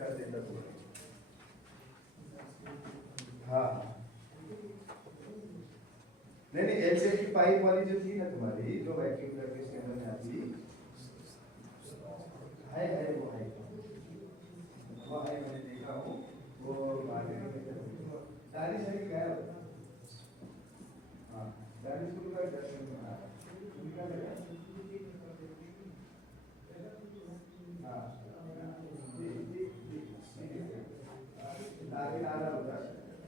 कर देता तो हाँ नहीं ऐसे की पाइप वाली जो थी ना तुम्हारी जो वैक्यूम करके इसके अंदर में आती है वो है मैंने देखा हूँ वो मार्केट में सारी सही गया हाँ सारी स्कूल का दर्शन में आ रहा उनका लगा हाँ आगे आ रहा होगा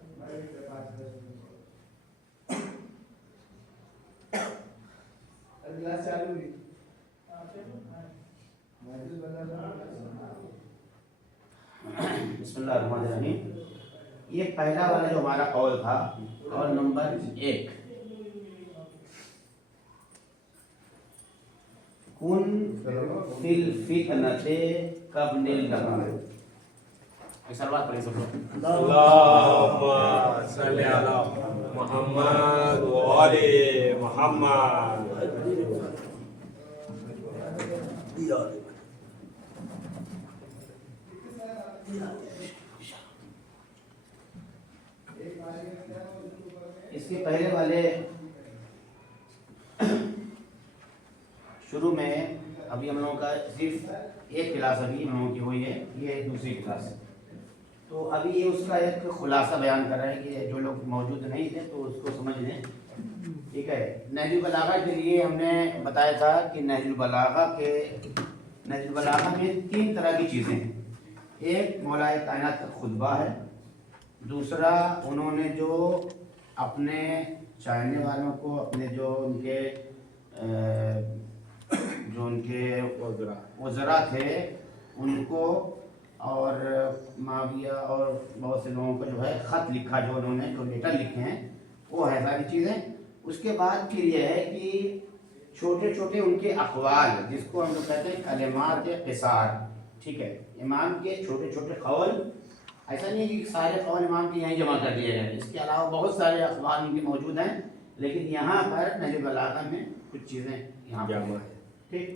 हमारे 5-10 क्लास चालू हुई बिस्मिल्लाहिर्रहमानिर्रहीम। ये पहला वाला जो हमारा कौल था, कौल नंबर 1, कुन फिल फितनते कब्लिल लहम। सलवात पढ़िए सब लोग। अल्लाहुम्मा सल्ली अला मुहम्मद व आले मुहम्मद। इसके पहले वाले शुरू में अभी हम लोगों का सिर्फ एक क्लास अभी हम लोगों की हुई है, ये दूसरी क्लास है। तो अभी ये उसका एक खुलासा बयान कर रहे हैं कि जो लोग मौजूद नहीं थे तो उसको समझ लें, ठीक है। नहजुल बलागा के लिए हमने बताया था कि नहजुल बलागा में 3 तरह की चीज़ें हैं। एक मौलाए कायनात का खुतबा है, दूसरा उन्होंने जो अपने चाहने वालों को, अपने जो उनके वज़रा थे उनको, और माविया और बहुत से लोगों को जो है ख़त लिखा, जो उन्होंने जो लेटर लिखे हैं वो है सारी चीज़ें। उसके बाद फिर यह है कि छोटे छोटे उनके अक़वाल, जिसको हम लोग कहते हैं कलिमात क़िसार, ठीक है। इमाम के छोटे छोटे कौल, ऐसा नहीं है कि सारे कौल इमाम के यहीं जमा कर दिए गए, इसके अलावा बहुत सारे अख़बार उनके मौजूद हैं, लेकिन यहाँ पर नहजुल बलागा में कुछ चीज़ें यहाँ जमा है, ठीक।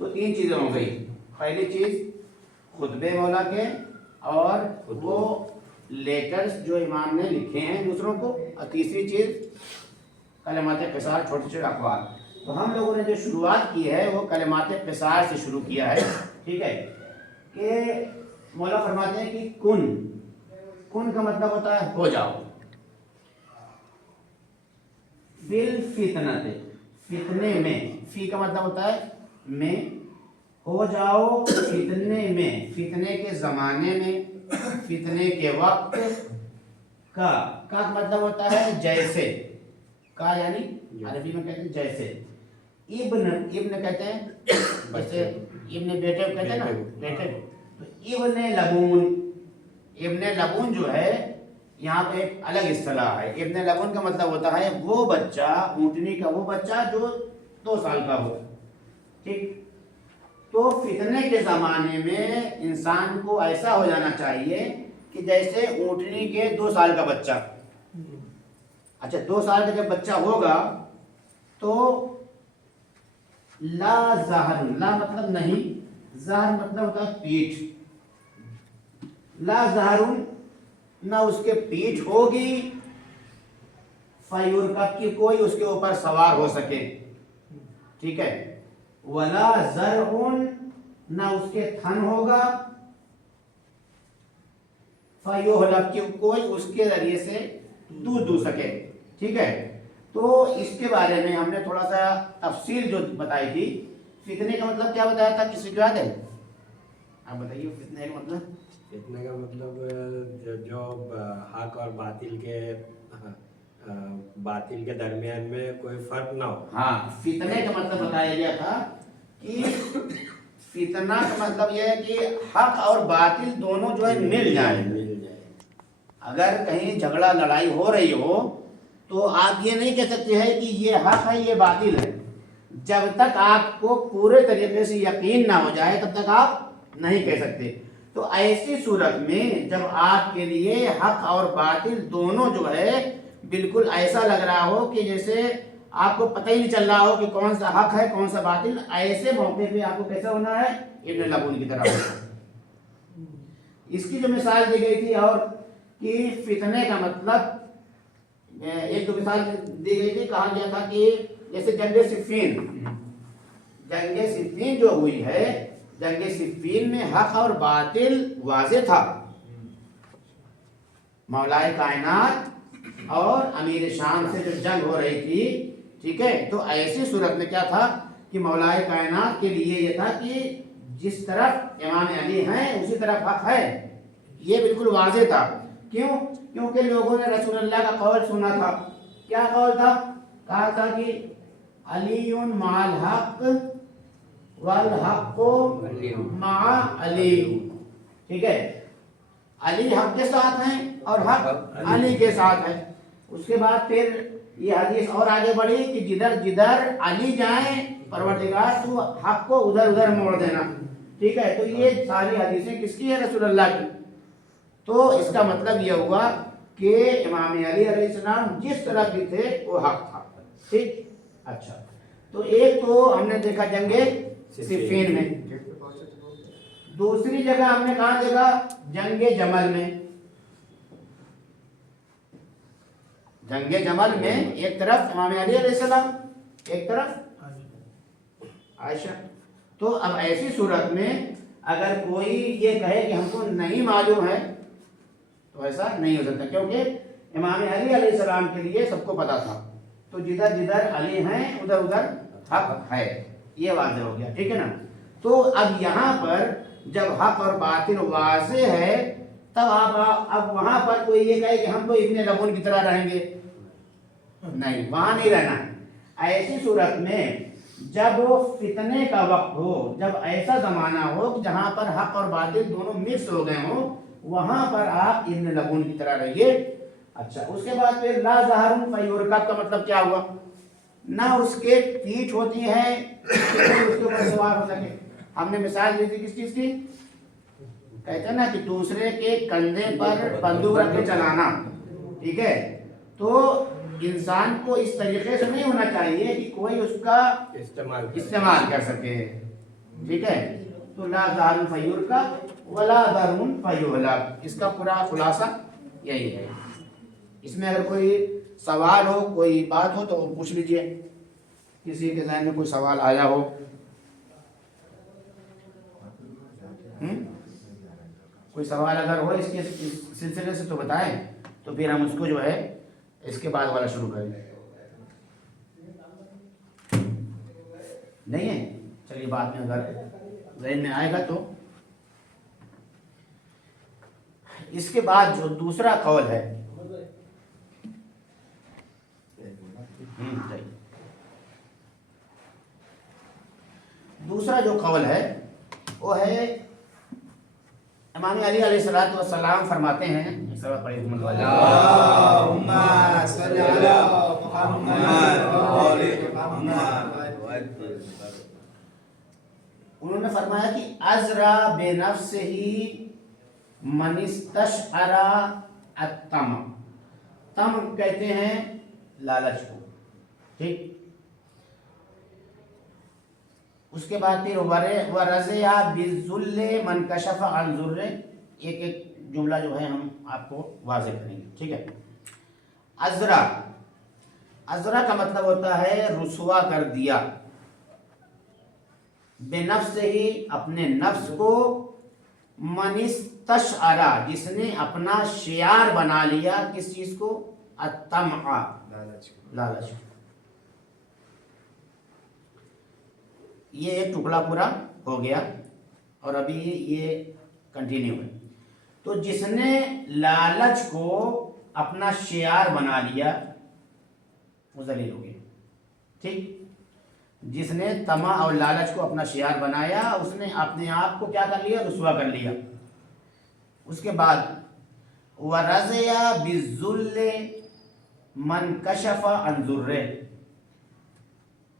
तो 3 चीज़ें हो गई। पहली चीज़ खुतबे मौला के, और वो लेटर्स जो इमाम ने लिखे हैं दूसरों को, और तीसरी चीज़ कलिमात क़िसार, छोटे छोटे अक़वाल। तो हम लोगों ने जो शुरुआत की है वो कलिमात क़िसार से शुरू किया है, ठीक है। कि मौला फरमाते हैं कि कुन का मतलब होता है हो जाओ, बिल फितनते, फितने में, फी का मतलब होता है में, हो जाओ फितने में, फितने के ज़माने में, फितने के वक्त। का मतलब होता है जैसे, का यानी अरबी में कहते हैं जैसे। इब्न कहते हैं, जैसे इब्न बेटे को कहते हैं ना, बेटे को। तो इब्न लबून जो है यहाँ पे एक अलग इस्तिलाह है। इब्न लबून का मतलब होता है वो बच्चा, ऊँटनी का वो बच्चा जो 2 साल का हो, ठीक। तो फितने के ज़माने में इंसान को ऐसा हो जाना चाहिए कि जैसे ऊँटनी के 2 साल का बच्चा। अच्छा, 2 साल का जब बच्चा होगा तो ला ज़हर, ला मतलब नहीं, ज़हर मतलब होता है पीठ। ला ज़हरुन, ना उसके पीठ होगी, फयुरकब की कोई उसके ऊपर सवार हो सके, ठीक है। वला ज़रउन, ना उसके थन होगा, फयुहलब की कोई उसके जरिए से दूध दूध सके, ठीक है। तो इसके बारे में हमने थोड़ा सा तफसील जो बताई थी। फितने का मतलब क्या बताया था, किसी को याद है? आप बताइए फितने का मतलब। फितने का मतलब जो हक और बातिल के दरमियान में कोई फर्क ना हो। हाँ, फितने का मतलब बताया गया था कि फितना का मतलब यह है कि हक और बातिल दोनों जो है मिल जाए। अगर कहीं झगड़ा लड़ाई हो रही हो तो आप ये नहीं कह सकते हैं कि ये हक है ये बातिल है। जब तक आपको पूरे तरीके से यकीन ना हो जाए तब तक आप नहीं कह सकते। तो ऐसी सूरत में जब आपके लिए हक और बातिल दोनों जो है बिल्कुल ऐसा लग रहा हो कि जैसे आपको पता ही नहीं चल रहा हो कि कौन सा हक है कौन सा बातिल, ऐसे मौके पे आपको कैसा होना है, इब्न लबून की तरह होना। اس کی جو مثال دی گئی تھی اور کہ فتنے کا مطلب ایک دو مثال دی گئی تھی، کہا گیا تھا کہ جیسے جنگ صفین جو ہوئی ہے، جنگ صفین میں حق اور باطل واضح تھا، مولائے کائنات اور امیر شام سے جو جنگ ہو رہی تھی، ٹھیک ہے، تو ایسی صورت میں کیا تھا کہ مولائے کائنات کے لیے یہ تھا کہ جس طرف امام علی ہیں اسی طرف حق ہے، یہ بالکل واضح تھا۔ کیوں؟ کیونکہ لوگوں نے رسول اللہ کا قول سنا تھا۔ کیا قول تھا؟ کہا تھا کہ علی مع الحق والحق مع علی، ٹھیک ہے، علی حق کے ساتھ ہیں اور حق علی کے ساتھ ہے۔ اس کے بعد پھر یہ حدیث اور آگے بڑھی کہ جدھر جدھر علی جائیں پروردگار تو حق کو ادھر ادھر موڑ دینا، ٹھیک ہے۔ تو یہ ساری حدیثیں کس کی ہے؟ رسول اللہ کی۔ تو اس کا مطلب یہ ہوا کہ امام علی علیہ السلام جس طرح بھی تھے وہ حق تھا، ٹھیک۔ اچھا، تو ایک تو ہم نے دیکھا جنگ صفین میں، دوسری جگہ ہم نے کہاں دیکھا؟ جنگ جمل میں۔ جنگ جمل میں ایک طرف امام علی علیہ السلام، ایک طرف عائشہ۔ تو اب ایسی صورت میں اگر کوئی یہ کہے کہ ہم کو نہیں معلوم ہے تو ایسا نہیں ہو سکتا، کیونکہ امام علی علیہ السلام کے لیے سب کو پتا تھا، تو جدھر جدھر علی ہیں ادھر ادھر حق ہے، یہ واضح ہو گیا، ٹھیک ہے نا۔ تو اب یہاں پر جب حق اور باطل واضح ہے تب اب وہاں پر کوئی یہ کہے کہ ہم تو ابن لبون کی طرح رہیں گے، نہیں، وہاں نہیں رہنا ہے۔ ایسی صورت میں جب فتنے کا وقت ہو، جب ایسا زمانہ ہو جہاں پر حق اور باطل دونوں مکس ہو گئے ہوں، وہاں پر آپ ابن لبون کی طرح رہیے۔ اچھا، اس کے بعد پھر لا ظہر فیرکب کا مطلب کیا ہوا؟ نہ اس کے پیٹھ ہوتی ہے اس کے اوپر سوار ہو سکے۔ ہم نے مثال دی تھی کس چیز کی؟ کہتے ہیں نا کہ دوسرے کے کندھے پر بندوق رکھ کے چلانا، ٹھیک ہے۔ تو انسان کو اس طریقے سے نہیں ہونا چاہیے کہ کوئی اس کا استعمال کر سکے، ٹھیک ہے۔ تو لا ظہر فیرکب ولا ضرر فیہلک، اس کا پورا خلاصہ یہی ہے۔ اس میں اگر کوئی سوال ہو، کوئی بات ہو تو پوچھ لیجئے، کسی کے ذہن میں کوئی سوال آیا ہو۔ کوئی سوال اگر ہو اس کے سلسلے سے تو بتائیں، تو پھر ہم اس کو جو ہے اس کے بعد والا شروع کریں۔ نہیں ہے؟ چلیے بعد میں اگر ذہن میں آئے گا تو۔ اس کے بعد جو دوسرا قول ہے، دوسرا جو قول ہے وہ ہے امام علی علیہ السلام فرماتے ہیں، انہوں نے فرمایا کہ ازرا بے نفس ہی من استشعر الطمع، طمع کہتے ہیں لالچ کو، ٹھیک۔ اس کے بعد پھر ورضی بالذل من کشف عن ذر، ایک ایک جملہ جو ہے ہم آپ کو واضح کریں گے، ٹھیک ہے۔ ازرا، ازرا کا مطلب ہوتا ہے رسوا کر دیا، بے نفس ہی اپنے نفس کو، من استشعر جس نے اپنا شعار بنا لیا، کس چیز کو؟ الطمع، لالچ۔ یہ ایک ٹکڑا پورا ہو گیا اور ابھی یہ کنٹینیو ہے۔ تو جس نے لالچ کو اپنا شعار بنا لیا وہ ذلیل ہو گیا، ٹھیک۔ جس نے طمع اور لالچ کو اپنا شعار بنایا اس نے اپنے آپ کو کیا کر لیا؟ رسوا کر لیا۔ اس کے بعد وَرَضِيَ بِالذُّلِّ مَنْ كَشَفَ عَنْ ذُرِّهِ،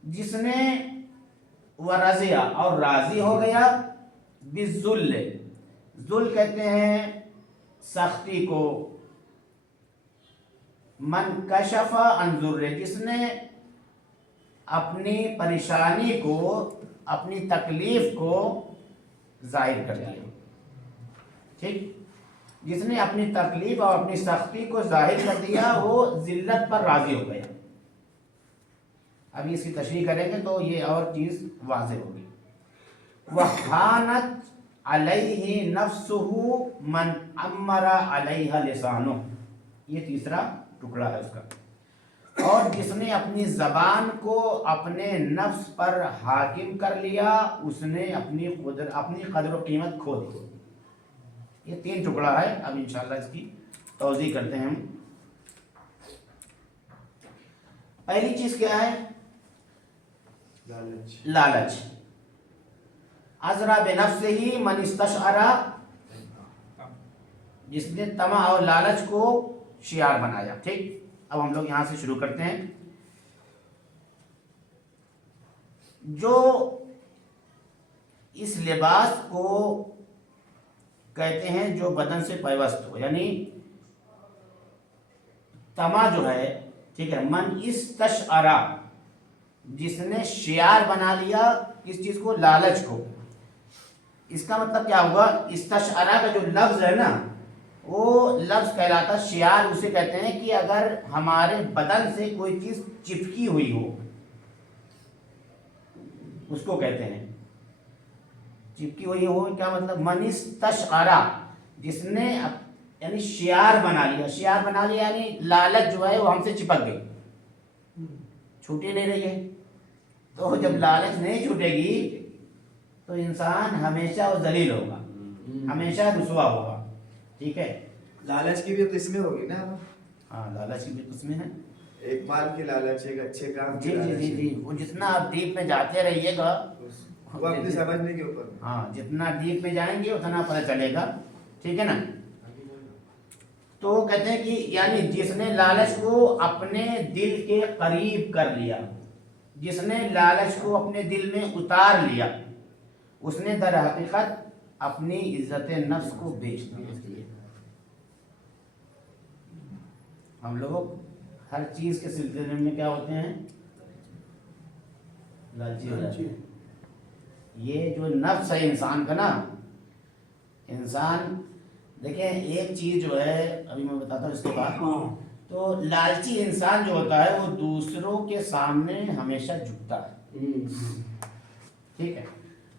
جس نے ورضیہ اور راضی ہو گیا، بالذل، ذل کہتے ہیں سختی کو، من کشف عن ذر، جس نے اپنی پریشانی کو، اپنی تکلیف کو ظاہر کر دیا، ٹھیک۔ جس نے اپنی تکلیف اور اپنی سختی کو ظاہر کر دیا وہ ذلت پر راضی ہو گیا. ابھی اس کی تشریح کریں گے تو یہ اور چیز واضح ہوگی. وَخَانَتْ عَلَيْهِ نَفْسُهُ مَنْ أَمَّرَ عَلَيْهَا لِسَانُهُ. یہ تیسرا ٹکڑا ہے اس کا. اور جس نے اپنی زبان کو اپنے نفس پر حاکم کر لیا اس نے اپنی قدر و قیمت کھو دی. یہ 3 ٹکڑا ہے. اب انشاءاللہ اس کی توضیح کرتے ہیں ہم. پہلی چیز کیا ہے؟ لالچ. ازرا بنفسہ من استشعر، جس نے طمع اور لالچ کو شعار بنایا. ٹھیک، اب ہم لوگ یہاں سے شروع کرتے ہیں. جو اس لباس کو کہتے ہیں جو بدن سے پیوست ہو، یعنی طمع جو ہے، ٹھیک ہے، من استشعر، جس نے شعار بنا لیا کس چیز کو؟ لالچ کو. اس کا مطلب کیا ہوگا؟ استشعرہ کا جو لفظ ہے نا، وہ لفظ کہلاتا، شعار اسے کہتے ہیں کہ اگر ہمارے بدن سے کوئی چیز چپکی ہوئی ہو اس کو کہتے ہیں چپکی ہوئی ہو. کیا مطلب؟ من استشعرہ، جس نے یعنی شعار بنا لیا. شعار بنا لیا یعنی لالچ جو ہے وہ ہم سے چپک گئی، چھوٹی نہیں رہی ہے. تو جب لالچ نہیں چھوٹے گی تو انسان ہمیشہ وہ ذلیل ہوگا، ہمیشہ رسوا ہوگا. ٹھیک ہے. لالچ کی بھی قسمیں ہوگی نا. ہاں، لالچ کی بھی قسمیں ہیں. ایک مال کی لالچ، ایک اچھے کام کی جی لالچ. جی جی جی وہ جتنا آپ ڈیپ میں جاتے رہیے گا وہ اپنی سمجھنے کے اوپر. ہاں، جتنا ڈیپ میں جائیں گے اتنا پتہ چلے گا. ٹھیک ہے نا. تو کہتے ہیں کہ یعنی جس نے لالچ کو اپنے دل کے قریب کر لیا، جس نے لالچ کو اپنے دل میں اتار لیا، اس نے در حقیقت اپنی عزت نفس کو بیچ دیا. ہم لوگ ہر چیز کے سلسلے میں کیا ہوتے ہیں؟ لالچی ہو جاتے ہیں. یہ جو نفس ہے انسان کا نا، انسان دیکھیں ایک چیز جو ہے ابھی میں بتاتا ہوں اس کے بعد. تو لالچی انسان جو ہوتا ہے وہ دوسروں کے سامنے ہمیشہ جھکتا ہے. ٹھیک ہے.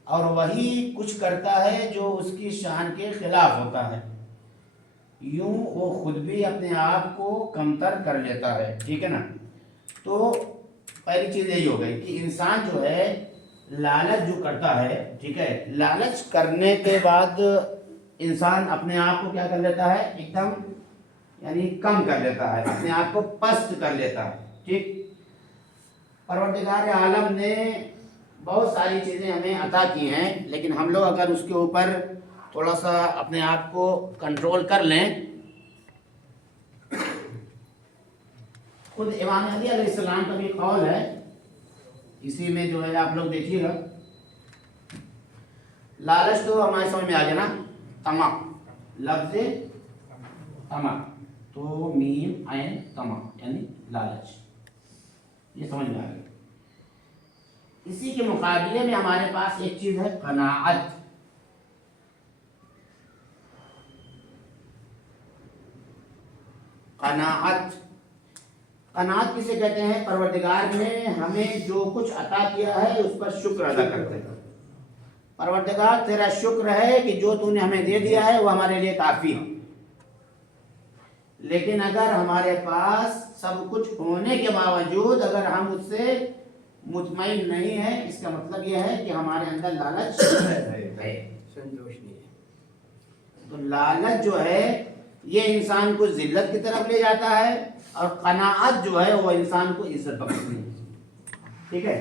اور وہی کچھ کرتا ہے جو اس کی شان کے خلاف ہوتا ہے. یوں وہ خود بھی اپنے آپ کو کمتر کر لیتا ہے. ٹھیک ہے نا. تو پہلی چیز یہی ہو گئی کہ انسان جو ہے لالچ جو کرتا ہے، ٹھیک ہے، لالچ کرنے کے بعد انسان اپنے آپ کو کیا کر لیتا ہے؟ ایک دم یعنی کم کر لیتا ہے، اپنے آپ کو پست کر لیتا ہے. ٹھیک. پروردگار عالم نے بہت ساری چیزیں ہمیں عطا کی ہیں، لیکن ہم لوگ اگر اس کے اوپر تھوڑا سا اپنے آپ کو کنٹرول کر لیں. خود امام علی علیہ السلام کا بھی قول ہے، اسی میں جو ہے آپ لوگ دیکھیے گا. لالچ تو ہمارے سمجھ میں آ گیا نا، طمع، لفظ طمع، تو میم عین طمع یعنی لالچ، یہ سمجھ میں آ گیا. اسی کے مقابلے میں ہمارے پاس ایک چیز ہے قناعت. قناعت، قناعت کسے کہتے ہیں؟ پروردگار نے ہمیں جو کچھ عطا کیا ہے اس پر شکر ادا کرتے ہیں. پروردگار تیرا شکر ہے کہ جو تو نے ہمیں دے دیا ہے وہ ہمارے لیے کافی ہے. لیکن اگر ہمارے پاس سب کچھ ہونے کے باوجود اگر ہم اس سے مطمئن نہیں ہیں، اس کا مطلب یہ ہے کہ ہمارے اندر لالچ ہے، سنتوش نہیں ہے. تو لالچ جو ہے یہ انسان کو ذلت کی طرف لے جاتا ہے، اور قناعت جو ہے وہ انسان کو عزت بخشتی ہے. ٹھیک ہے.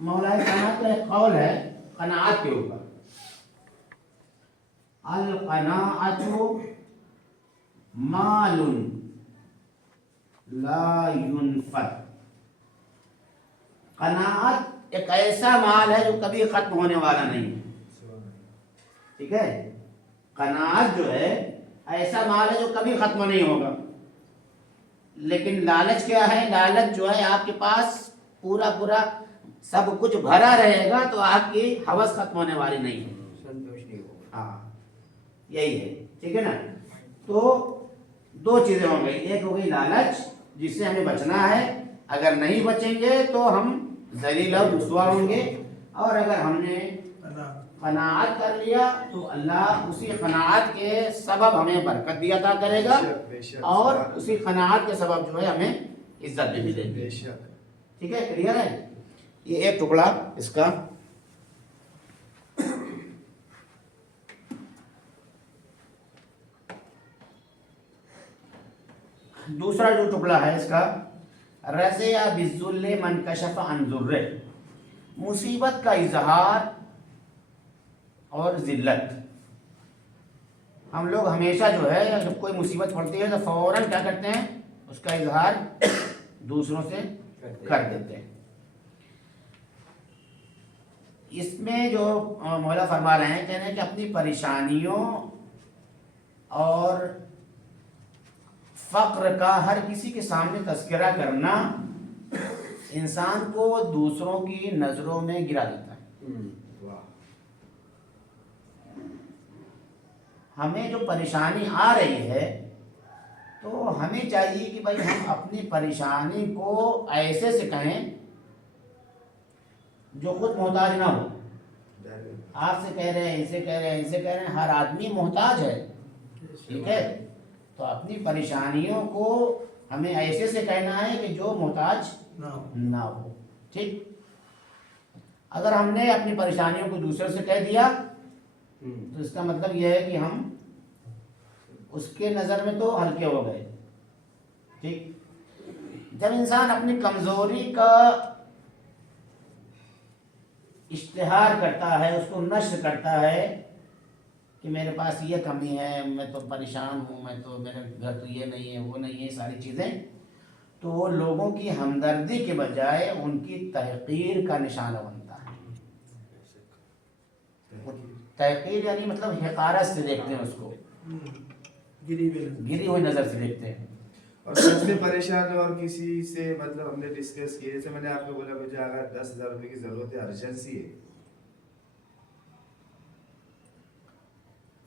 مولا قناعت کا ایک قول ہے قناعت کے اوپر، القناعت مال لا ينفد. قناعت ایک ایسا مال ہے جو کبھی ختم ہونے والا نہیں ہے. ٹھیک ہے. قناعت جو ہے ایسا مال ہے جو کبھی ختم نہیں ہوگا. لیکن لالچ کیا ہے؟ لالچ جو ہے آپ کے پاس پورا پورا سب کچھ بھرا رہے گا تو آپ کی ہوس ختم ہونے والی نہیں ہے. سنتوش نہیں ہوگا. ہاں. यही है, ठीक है ना। तो दो चीजें हो गई, एक हो गई लालच जिससे हमें बचना है, अगर नहीं बचेंगे तो हम ज़लील और रुसवा होंगे, और अगर हमने क़नाअत कर लिया तो अल्लाह उसी क़नाअत के सबब हमें बरकत भी अता करेगा, और उसी क़नाअत के सबब जो है हमें इज्जत भी मिलेगी। ठीक है, क्लियर है। ये एक टुकड़ा इसका। दूसरा जो टुकड़ा है इसका, रज़िया बिज़ुल्ल मन कशफ़ अन ज़ुर्रे, मुसीबत का इजहार और ज़िल्लत। हम लोग हमेशा जो है जब कोई मुसीबत पड़ती है तो फौरन क्या करते हैं, उसका इजहार दूसरों से कर देते हैं। इसमें जो मौला फरमा रहे हैं, कह रहे हैं कि अपनी परेशानियों और फ़क्र का हर किसी के सामने तज़किरा करना इंसान को दूसरों की नज़रों में गिरा देता है। हमें जो परेशानी आ रही है तो हमें चाहिए कि भाई हम अपनी परेशानी को ऐसे से कहें जो खुद मोहताज ना हो। आपसे कह रहे हैं, इसे कह रहे हैं, इसे कह रहे हैं, हर आदमी मोहताज है, ठीक है। तो अपनी परेशानियों को हमें ऐसे से कहना है कि जो मोहताज ना हो, ठीक। अगर हमने अपनी परेशानियों को दूसरे से कह दिया तो इसका मतलब यह है कि हम उसके नज़र में तो हल्के हो गए, ठीक। जब इंसान अपनी कमज़ोरी का इश्तिहार करता है, उसको नश्र करता है कि मेरे पास ये कमी है, मैं तो परेशान हूँ, मैं तो, मेरे घर तो ये नहीं है, वो नहीं है, सारी चीज़ें, तो वो लोगों की हमदर्दी के बजाय उनकी तहक़ीर का निशाना बनता है। तहक़ीर यानी मतलब हिकारत से देखते हैं उसको, गिरी हुई नज़र से देखते हैं। और सच में परेशान हो और किसी से मतलब हमने डिस्कस किया, जैसे मैंने आपको बोला मुझे अगर 10,000 रुपए की जरूरत है, अर्जेंसी है,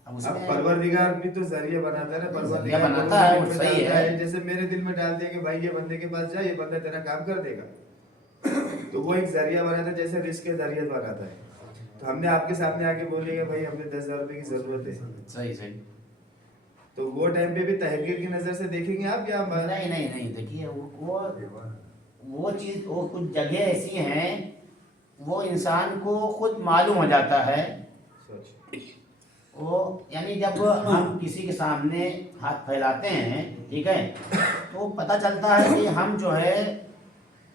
अब परवरदिगार भी तो जरिया बनाता है ना, परवरदिगार बनाता है, वो सही है। जैसे मेरे दिल में डाल दिया कि भाई ये बंदे के पास जा, ये बंदा तेरा काम कर देगा, तो वो एक जरिया बनाता है, जैसे रिस्क के जरिया बनाता है। तो हमने आपके सामने आके बोलेंगे भाई हमें 10,000 रुपए की जरूरत है, सही सही, तो वो टाइम पे भी तहकीर की नजर से देखेंगे आप या नहीं नहीं नहीं, देखिए वो चीज़, वो कुछ जगह ऐसी हैं वो इंसान को खुद मालूम हो जाता है। वो यानी जब हम किसी के सामने हाथ फैलाते हैं, ठीक है, तो पता चलता है कि हम जो है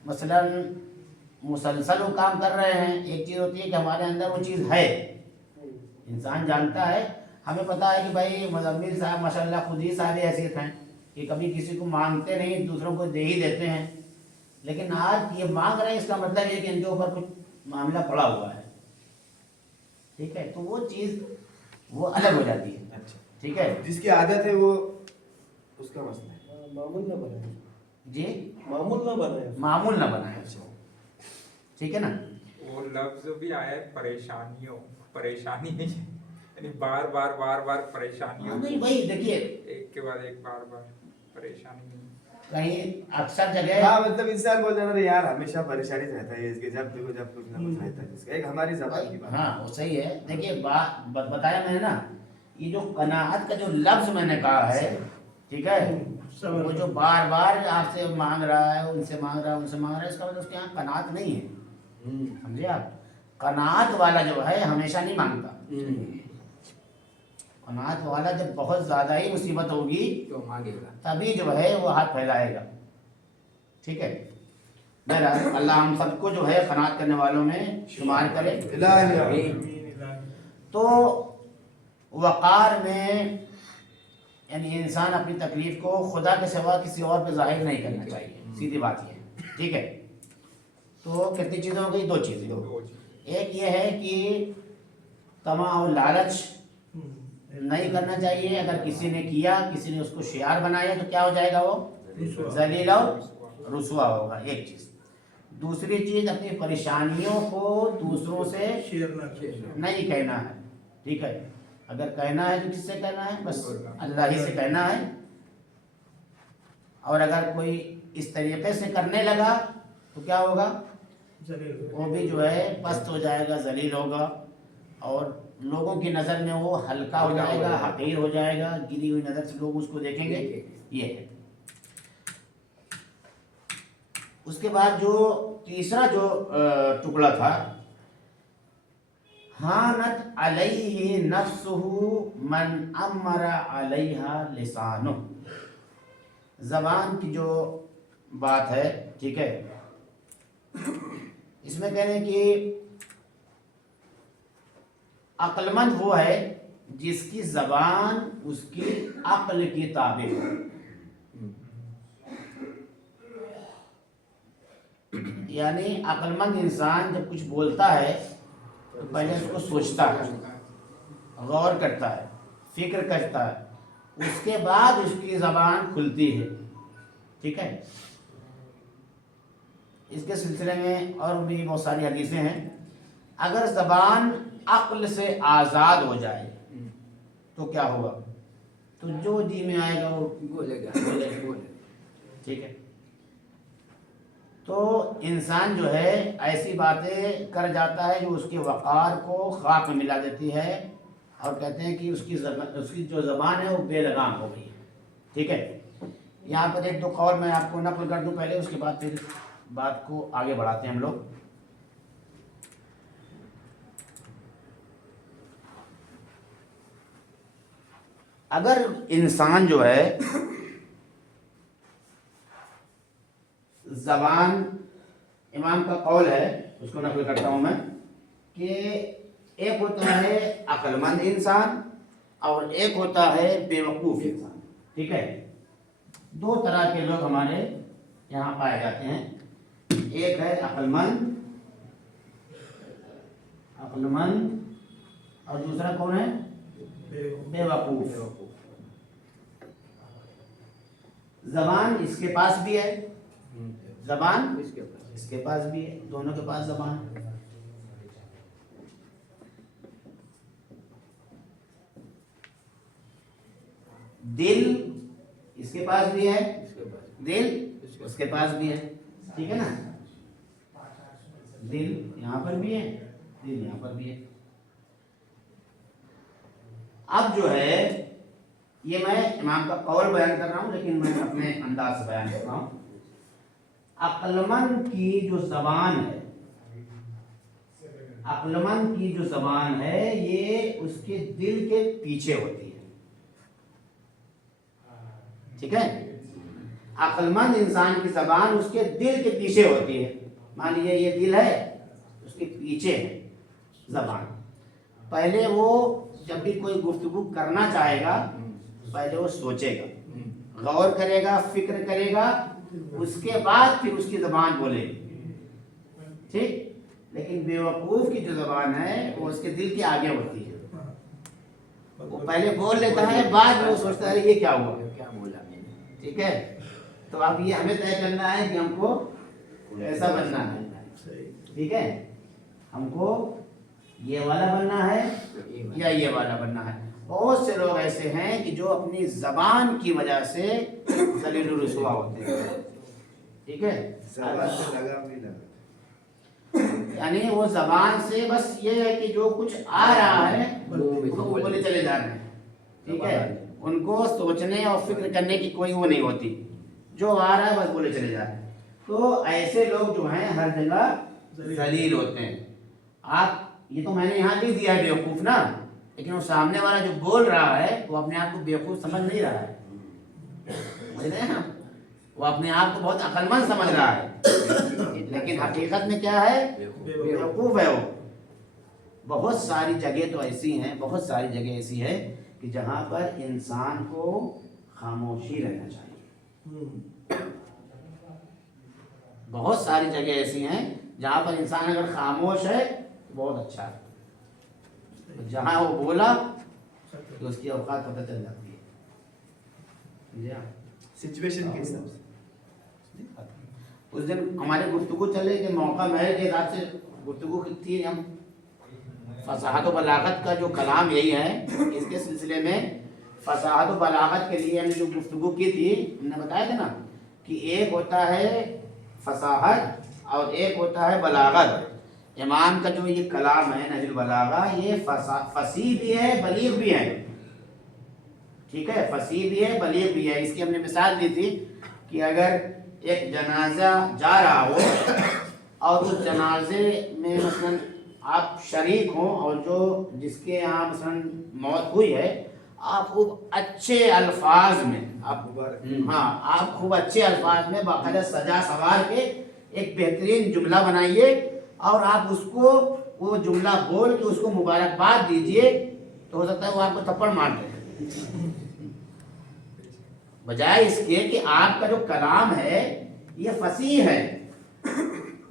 मसलन मुसलसल वो काम कर रहे हैं। एक चीज़ होती है कि हमारे अंदर वो चीज़ है, इंसान जानता है, हमें पता है कि भाई मुज़म्मिल साहब माशाल्लाह खुद ही साहब हैसियत हैं कि कभी किसी को मांगते नहीं, दूसरों को दे ही देते हैं। लेकिन आज ये मांग रहे हैं, इसका मतलब ये कि इनके ऊपर कुछ मामला पड़ा हुआ है, ठीक है। तो वो चीज़ वो अलग हो जाती है, अच्छा, ठीक है। जिसकी आदत है वो उसका मसला है, मामूल ना बनाए जी, मामूल ना बनाए मामूल ना बनाए, ठीक है ना। वो लफ्ज भी आया है परेशानियों, परेशानी नहीं है, यानी बार बार परेशानियों, नहीं भाई देखिए, एक के बाद एक बार परेशानी नहीं। कहीं अक्सर जगह, हाँ मतलब इंसान बोल जाता है यार हमेशा परेशानी रहता है इसके, जब देखो जब कुछ ना कुछ रहता है इसका, एक हमारी ज़बान की बात। हाँ वो सही है। देखिए बात बताया मैंने ना, ये जो कनाअत का जो लफ्ज मैंने कहा है, ठीक है, वो जो बार बार आपसे मांग रहा है, उनसे मांग रहा है, उनसे मांग रहा है, इसका मतलब उसके यहाँ कनाअत नहीं है, समझे आप। कनाअत वाला जो है हमेशा नहीं मांगता, कनाअत वाला जब बहुत ज़्यादा ही मुसीबत होगी तो मांगेगा, तभी जो है वो हाथ फैलाएगा, ठीक है। बहरहाल अल्लाह हम सबको जो है कनाअत करने वालों में शुमार करे। तो वक़ार में यानी इंसान अपनी तकलीफ़ को खुदा के सिवा किसी और पे ज़ाहिर नहीं करना चाहिए, सीधी बात ये है, ठीक है। तो कितनी चीज़ें हो गई, दो चीज़ें। एक ये है कि तमा और लालच नहीं करना चाहिए। अगर किसी ने किया, किसी ने उसको शियार बनाया तो क्या हो जाएगा, वो ज़लील और रुसवा होगा, एक चीज़। दूसरी चीज़, अपनी परेशानियों को दूसरों से नहीं कहना है, ठीक है। अगर कहना है तो किससे कहना है? बस अल्लाह ही से कहना है। और अगर कोई इस तरीके से करने लगा तो क्या होगा? वो भी जो है पस्त हो जाएगा, जलील होगा, और लोगों की नज़र में वो हल्का हो जाएगा, हकीर हो जाएगा, गिरी हुई नज़र से लोग उसको देखेंगे। ये है। उसके बाद जो तीसरा जो टुकड़ा था, हानत अलैहि नफ्सुहु मन अमरा अलैहा लिसानु, ज़बान की जो बात है, ठीक है, इसमें कह रहे हैं कि अक्लमंद वो है जिसकी ज़बान उसकी अक्ल की ताबे हो। यानी अक्लमंद इंसान जब कुछ बोलता है तो पहले उसको सोचता है, गौर करता है, फिक्र करता है, उसके बाद उसकी ज़बान खुलती है। ठीक है। इसके सिलसिले में और भी बहुत सारी हदीसें हैं। अगर ज़बान अक्ल से आज़ाद हो जाए तो क्या होगा? तो जो जी में आएगा वो बोलेगा। ठीक है। तो इंसान जो है ऐसी बातें कर जाता है जो उसके वक़ार को खाक में मिला देती है, और कहते हैं कि उसकी जो ज़बान है वो बेलगाम हो गई है। ठीक है। यहाँ पर एक दो कौल मैं आपको नक़ल कर दूं पहले, उसके बाद फिर बात को आगे बढ़ाते हैं हम लोग। अगर इंसान जो है ज़बान, इमाम का कौल है, उसको नक़ल करता हूँ मैं, कि एक होता है अक्लमंद इंसान और एक होता है बेवकूफ़ इंसान। ठीक है। दो तरह के लोग हमारे यहाँ पाए जाते हैं। एक है अक्लमंद और दूसरा कौन है? बेवकूफ़। ज़बान इसके पास भी है, ज़बान इसके पास भी है, दोनों के पास ज़बान है। दिल इसके पास भी है, दिल उसके पास भी है। ठीक है ना। दिल यहाँ पर भी है, दिल यहाँ पर भी है। अब जो है ये मैं इमाम का कौल बयान कर रहा हूँ, लेकिन मैं अपने अंदाज से बयान कर रहा हूँ। अक्लमंद की जो ज़बान है, अक्लमंद की जो ज़बान है ये उसके दिल के पीछे होती है। ठीक है। अक्लमंद इंसान की ज़बान उसके दिल के पीछे होती है। मान लीजिए ये दिल है, उसके पीछे है ज़बान। पहले वो जब भी कोई गुफ्तगू करना चाहेगा पहले वो सोचेगा, गौर करेगा, फिक्र करेगा, उसके बाद फिर उसकी ज़बान बोलेगी। ठीक। लेकिन बेवकूफ़ की जो ज़बान है वो उसके दिल के आगे होती है। वो पहले बोल लेता है, बाद में वो सोचता है ये क्या हुआ, क्या बोला मैंने। ठीक है। तो अब ये हमें तय करना है कि हमको ऐसा बनना है। ठीक है। हमको ये वाला बनना है या ये वाला बनना है। बहुत से लोग ऐसे हैं कि जो अपनी ज़बान की वजह से ज़लील व रुसवा होते हैं। ठीक है। ज़बान से लगाम नहीं लगा, यानी वो ज़बान से बस ये है कि जो कुछ आ रहा है वो बोले चले जा रहे हैं। ठीक है। उनको सोचने और फिक्र करने की कोई वो नहीं होती, जो आ रहा है बस बोले चले जा रहे हैं। तो ऐसे लोग जो हैं हर जगह ज़लील होते हैं। आप ये तो मैंने यहाँ लिख दिया है बेवकूफ़ ना, लेकिन वो सामने वाला जो बोल रहा है वो अपने आप को बेवकूफ़ समझ नहीं रहा है। समझ रहे हैं ना। वो अपने आप को बहुत अक्लमंद समझ रहा है, लेकिन हकीकत में क्या है? बेवकूफ़ है वो। बहुत सारी जगह तो ऐसी हैं, बहुत सारी जगह ऐसी है कि जहाँ पर इंसान को खामोशी रहना चाहिए। बहुत सारी जगह ऐसी हैं जहाँ पर इंसान अगर खामोश है तो बहुत अच्छा है। जहाँ वो बोला तो उसकी औकात पता चल जाती है। सिचुएशन के हिसाब से। उस दिन हमारे गुफ्तगू चले कि मौका महल के हिसाब से गुफ्तगू की थी, हम فصاحت و بلاغت کا جو کلام یہی ہے، اس کے سلسلے میں فصاحت و بلاغت کے لیے ہم نے جو گفتگو کی تھی، ہم نے بتایا تھا نا کہ ایک ہوتا ہے فصاحت اور ایک ہوتا ہے بلاغت۔ امام کا جو یہ کلام ہے نہج البلاغہ، یہ فصیح بھی ہے بلیغ بھی ہے، ٹھیک ہے، فصیح بھی ہے بلیغ بھی ہے۔ اس کی ہم نے مثال دی تھی کہ اگر ایک جنازہ جا رہا ہو اور اس جنازے میں مثلاً آپ شریک ہوں اور جو جس کے یہاں مثلاً موت ہوئی ہے، آپ خوب اچھے الفاظ میں آپ خوب اچھے الفاظ میں باقاعدہ سجا سوار کے ایک بہترین جملہ بنائیے اور آپ اس کو وہ جملہ بول کے اس کو مبارکباد دیجئے، تو ہو سکتا ہے وہ آپ کو تھپڑ مار دے، بجائے اس کے کہ آپ کا جو کلام ہے یہ فصیح ہے،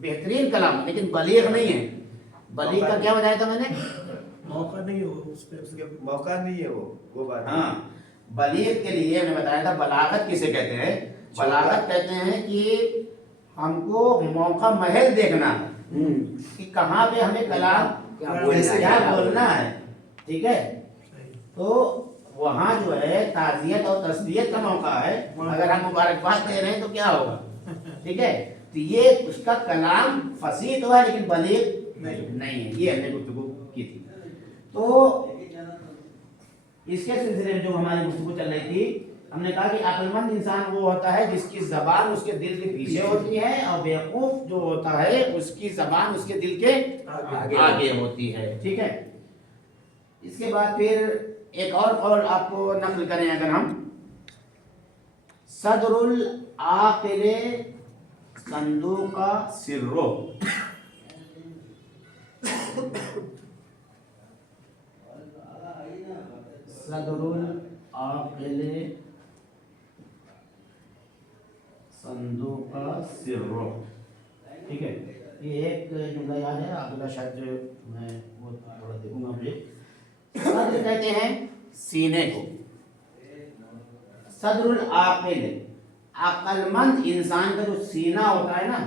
بہترین کلام، لیکن بلیغ نہیں ہے۔ بلیغ کا کیا بتایا تھا میں نے؟ موقع نہیں ہو اس پہ، اس کے موقع نہیں ہے وہ بات۔ ہاں، بلیغ کے لیے میں نے بتایا تھا بلاغت کسے کہتے ہیں؟ بلاغت کہتے ہیں کہ ہم کو موقع محل دیکھنا ہے کہ کہاں پہ ہمیں کلام کیا بولنا ہے، ٹھیک ہے؟ تو وہاں جو ہے تعزیت اور تسلیت کا موقع ہے، اگر ہم مبارکباد دے رہے ہیں تو کیا ہوگا، ٹھیک ہے؟ تو یہ اس کا کلام فصیح تو ہے لیکن بلیغ نہیں ہے، یہ ہم نے گفتگو کی تھی۔ تو اس کے سلسلے میں جو ہماری گفتگو چل رہی تھی، ہم نے کہا کہ عقل مند انسان وہ ہوتا ہے جس کی زبان اس کے دل کے پیچھے ہوتی ہے، اور بیوقوف جو ہوتا ہے اس کی زبان اس کے دل کے آگے ہوتی ہے، ٹھیک ہے؟ اس کے بعد پھر ایک اور قول آپ کو نقل کریں اگر ہم، صدر العاقل صندوق سرو، صدر العاقل صندوق سرو، ٹھیک ہے؟ یہ ایک جملہ یاد ہے، اگلا شاید جو میں وہ تھوڑا دیکھوں گا مجھے۔ صدر کہتے ہیں سینے کو، صدر العاقل، عقل مند انسان کا جو سینہ ہوتا ہے نا،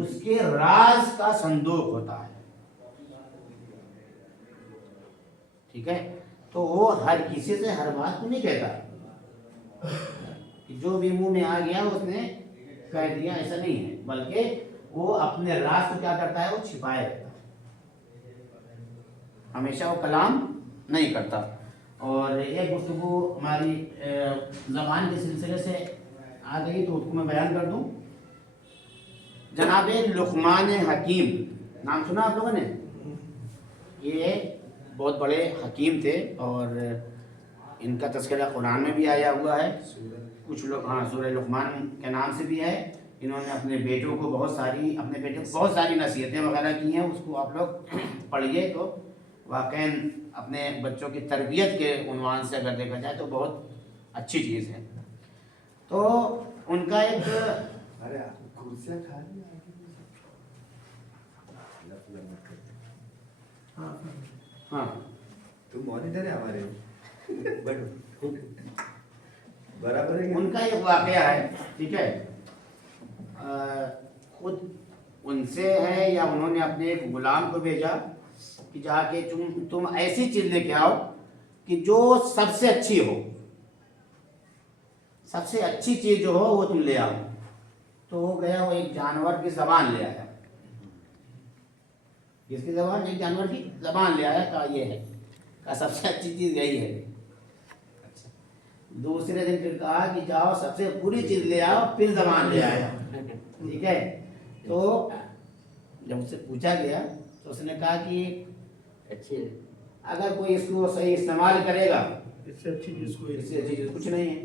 اس کے راز کا صندوق ہوتا ہے، ٹھیک ہے؟ تو وہ ہر کسی سے ہر بات کو نہیں کہتا کہ جو بھی منہ میں آ گیا اس نے کہہ دیا، ایسا نہیں ہے، بلکہ وہ اپنے راز کو کیا کرتا ہے، وہ چھپائے رکھتا ہے، ہمیشہ وہ کلام نہیں کرتا۔ اور ایک گفتگو ہماری زبان کے سلسلے سے آ گئی تو اس کو میں بیان کر دوں۔ جناب لقمان حکیم، نام سنا آپ لوگوں نے؟ یہ بہت بڑے حکیم تھے اور ان کا تذکرہ قرآن میں بھی آیا ہوا ہے، کچھ لوگ سورہ لقمان کے نام سے بھی ہے۔ انہوں نے اپنے بیٹوں کو بہت ساری نصیحتیں وغیرہ کی ہیں، اس کو آپ لوگ پڑھیے تو واقعاً اپنے بچوں کی تربیت کے عنوان سے اگر دیکھا جائے تو بہت اچھی چیز ہے۔ تو ان کا ایک ہاں تو مانیٹر ہے ہمارے برابر ہے، ان کا ایک واقعہ ہے، ٹھیک ہے؟ خود ان سے ہے یا انہوں نے اپنے ایک غلام کو بھیجا کہ جا کے تم ایسی چیز لے کے آؤ کہ جو سب سے اچھی ہو، سب سے اچھی چیز جو ہو وہ تم لے آؤ۔ تو وہ گیا، وہ ایک جانور کی زبان لے آیا۔ کس کی زبان؟ ایک جانور کی زبان لے آیا، کہا یہ ہے، کہا سب سے اچھی چیز یہی ہے۔ دوسرے دن پھر کہا کہ جاؤ سب سے بری چیز لے آؤ، پھر زبان لے آیا، ٹھیک ہے؟ تو جب اس سے پوچھا گیا تو اس نے کہا کہ اگر کوئی اس کو صحیح استعمال کرے گا، اس سے اچھی چیز کوئی اس سے اچھی چیز کچھ نہیں ہے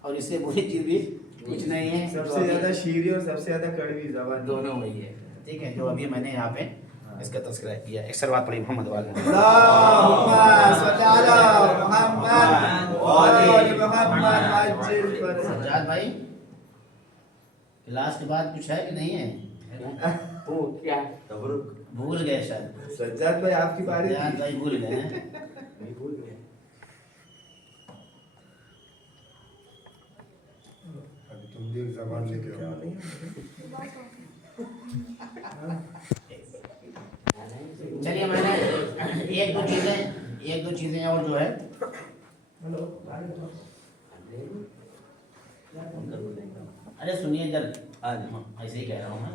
اور اس سے بری چیز بھی کچھ نہیں ہے۔ سب سے زیادہ شیریں اور سب سے زیادہ کڑوی زبان دونوں وہی ہے، ٹھیک ہے؟ جو ابھی میں نے یہاں پہ اس کا تذکرہ کیا، ایک سروات پڑھی محمد والے اللہم صلی علی محمد وعلی محمد عجل فرج۔ سجاد بھائی کلاس کے بعد کچھ ہے کہ نہیں ہے؟ بھول گئے شاید، سجاد بھائی آپ کی باری سجاد بھائی بھول گئے ہیں۔ تم بھی زبان لے کے آؤ۔ एक दो चीज़ें और जो है अरे सुनिए जब ऐसे ही कह रहा हूँ मैं,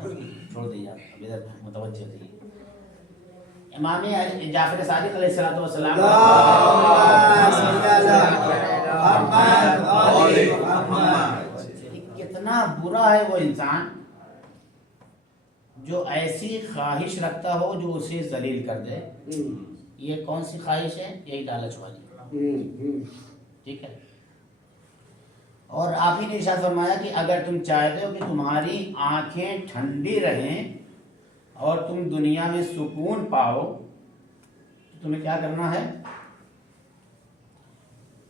छोड़ दीजिए आप, अब इधर मुतवज्जह होती इमाम जाफर सादिक अलैहिस्सलाम कितना बुरा है वो इंसान जो ऐसी ख्वाहिश रखता हो जो उसे जलील कर दे। ये कौन सी ख्वाहिश है? यही लालच वाली, ठीक है। और आप ही ने इरशाद फरमाया कि अगर तुम चाहते हो कि तुम्हारी आंखें ठंडी रहें और तुम दुनिया में सुकून पाओ तो तुम्हें क्या करना है?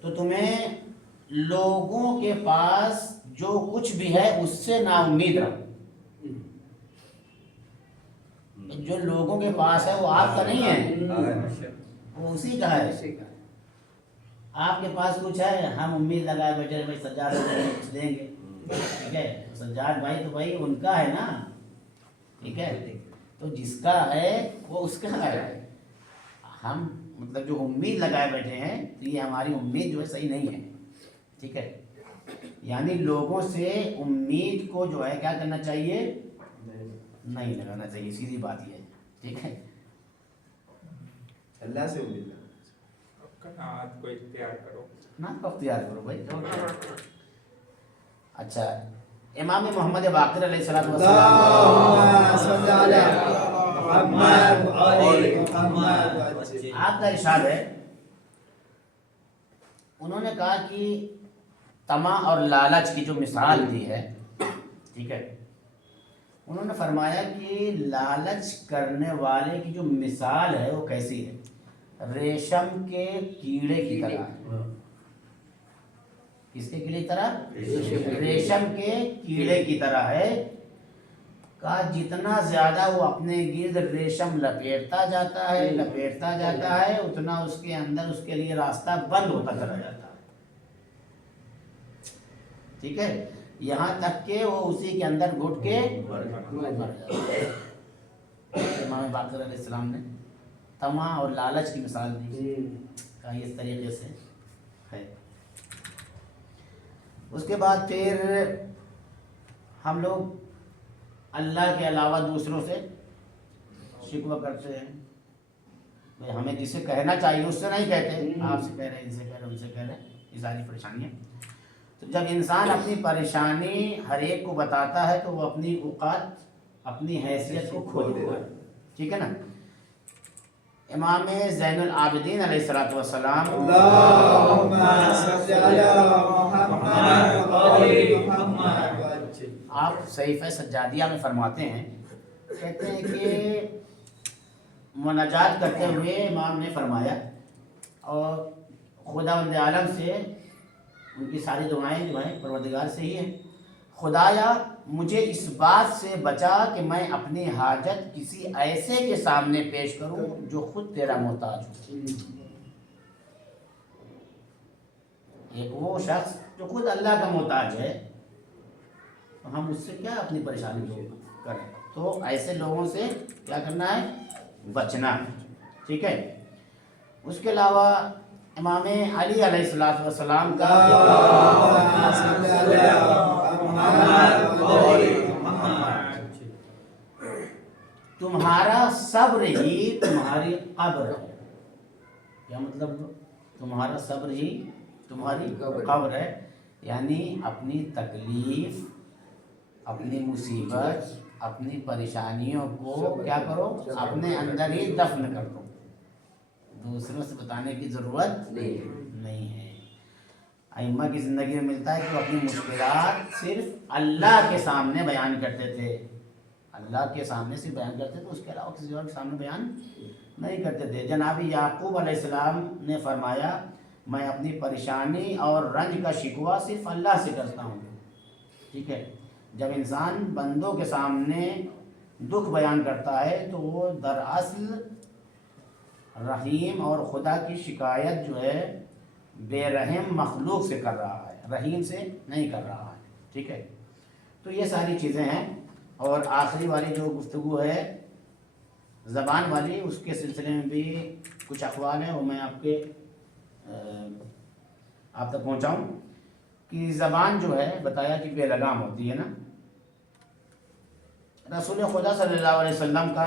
तो तुम्हें लोगों के पास जो कुछ भी है उससे ना उम्मीद रहो। जो लोगों के पास है वो आपका नहीं है, वो उसी का है। आपके पास कुछ है, हम उम्मीद लगाए बैठे भाई सज्जाद कुछ देंगे, ठीक है, सज्जाद भाई तो भाई उनका है ना, ठीक है। तो जिसका है वो उसका है। हम मतलब जो उम्मीद लगाए बैठे हैं तो ये हमारी उम्मीद जो है सही नहीं है, ठीक है। यानी लोगों से उम्मीद को जो है क्या करना चाहिए? नहीं लगाना चाहिए, सीधी बात ये है, ठीक है। अल्लाह से उम्मीद लगाना। कनात को इख्तियार करो, ना को इख्तियार करो भाई। अच्छा, इमाम मोहम्मद बाक़िर अलैहिस्सलाम आपका इरशाद है, उन्होंने कहा कि तमा और लालच की जो मिसाल दी है, ठीक है, उन्होंने फरमाया कि लालच करने वाले की जो मिसाल है वो कैसी है? रेशम के कीड़े की तरह है। किसके कीड़े की तरह? रेशम के कीड़े की तरह है। का जितना ज्यादा वो अपने गिर्द रेशम लपेटता जाता है उतना उसके अंदर उसके लिए रास्ता बंद होता चला जाता है, ठीक है। यहाँ तक के वो उसी के अंदर घुट के मर जाता है। इमाम बाक़िर अलैहिस्सलाम ने तमा और लालच की मिसाल दी का इस तरीके से है। उसके बाद फिर हम लोग अल्लाह के अलावा दूसरों से शिकवा करते हैं, भाई हमें जिसे कहना चाहिए उससे नहीं कहते, आपसे कह रहे हैं, इनसे कह रहे हैं, उनसे कह रहे हैं, ये सारी परेशानियाँ। तो जब इंसान अपनी परेशानी हर एक को बताता है तो वो अपनी औकात, अपनी हैसियत को खो देता है, ठीक है ना। इमाम ज़ैनुल आबिदीन अलैहिस्सलातु वस्सलाम आप सहीफ़े सज्जादिया में फरमाते हैं, कहते हैं कि मुनाजात करते हुए इमाम ने फरमाया और खुदावंद आलम से उनकी सारी दुआएं जो हैं परवरदिगार से ही हैं, खुदाया मुझे इस बात से बचा कि मैं अपनी हाजत किसी ऐसे के सामने पेश करूं जो खुद तेरा मोहताज हो। एक वो शख्स जो खुद अल्लाह का मोहताज है, तो हम उससे क्या अपनी परेशानी करें? तो ऐसे लोगों से क्या करना है? बचना है, ठीक है। उसके अलावा इमाम अली अलैहिस्सलातु वस्सलाम का तुम्हारा सब्र ही तुम्हारी कब्र है। क्या मतलब? तुम्हारा सब्र ही तुम्हारी कब्र है। यानी अपनी तकलीफ, अपनी मुसीबत, अपनी परेशानियों को क्या करो? अपने अंदर ही दफन कर दो, दूसरों से बताने की ज़रूरत नहीं है। अइम्मा की ज़िंदगी में मिलता है कि वो अपनी मुश्किलात सिर्फ अल्लाह के सामने बयान करते थे, अल्लाह के सामने सिर्फ बयान करते थे, उसके अलावा किसी और के सामने बयान नहीं करते थे। जनाब याकूब अलैहिस्सलाम ने फरमाया, मैं अपनी परेशानी और रंज का शिकवा सिर्फ अल्लाह से करता हूँ, ठीक है। जब इंसान बंदों के सामने दुख बयान करता है तो वो दरअसल रहीम और खुदा की शिकायत जो है बेरहम मखलूक से कर रहा है, रहीम से नहीं कर रहा है, ठीक है। तो ये सारी चीज़ें हैं। और आखिरी वाली जो गुफ्तगू है زبان والی اس کے سلسلے میں بھی کچھ اقوال ہیں، وہ میں آپ تک پہنچاؤں کہ زبان جو ہے بتایا کہ بے لگام ہوتی ہے نا. رسول خدا صلی اللہ علیہ وسلم کا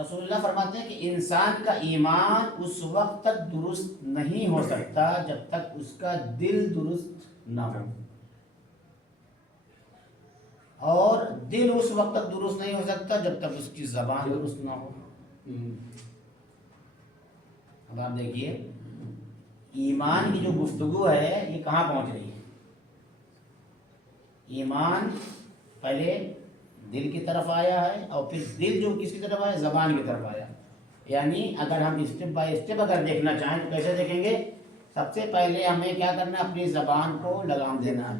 رسول اللہ فرماتے ہیں کہ انسان کا ایمان اس وقت تک درست نہیں ہو سکتا جب تک اس کا دل درست نہ ہو، اور دل اس وقت تک درست نہیں ہو سکتا جب تک اس کی زبان درست نہ ہو. اب آپ دیکھیے ایمان کی جو گفتگو ہے یہ کہاں پہنچ رہی ہے. ایمان پہلے دل کی طرف آیا ہے اور پھر دل جو کس کی طرف آیا، زبان کی طرف آیا. یعنی اگر ہم اسٹیپ بائی اسٹیپ اگر دیکھنا چاہیں تو کیسے دیکھیں گے؟ سب سے پہلے ہمیں کیا کرنا ہے، اپنی زبان کو لگام دینا ہے.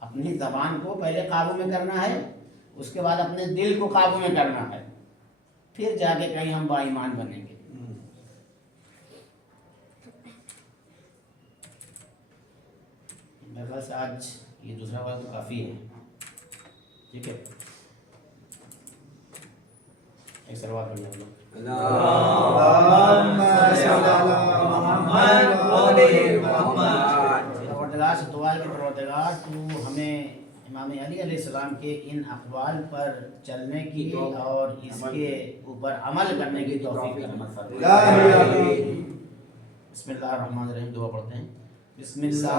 اپنی زبان کو پہلے قابو میں کرنا ہے، اس کے بعد اپنے دل کو قابو میں کرنا ہے، پھر جا کے کہیں ہم با ایمان بنیں گے. میرے خیال سے آج یہ دوسرا بات تو کافی ہے. ٹھیک ہے، ایک سلوات پڑھ لیں لوگ. پروردگار سے دعا ہے کہ پروردگار تو ہمیں امام علی علیہ السلام کے ان اقوال پر چلنے کی اور اس کے اوپر عمل کرنے کی توفیق عطا فرمائے. بسم اللہ الرحمن الرحیم. دعا پڑھتے ہیں. بسم اللہ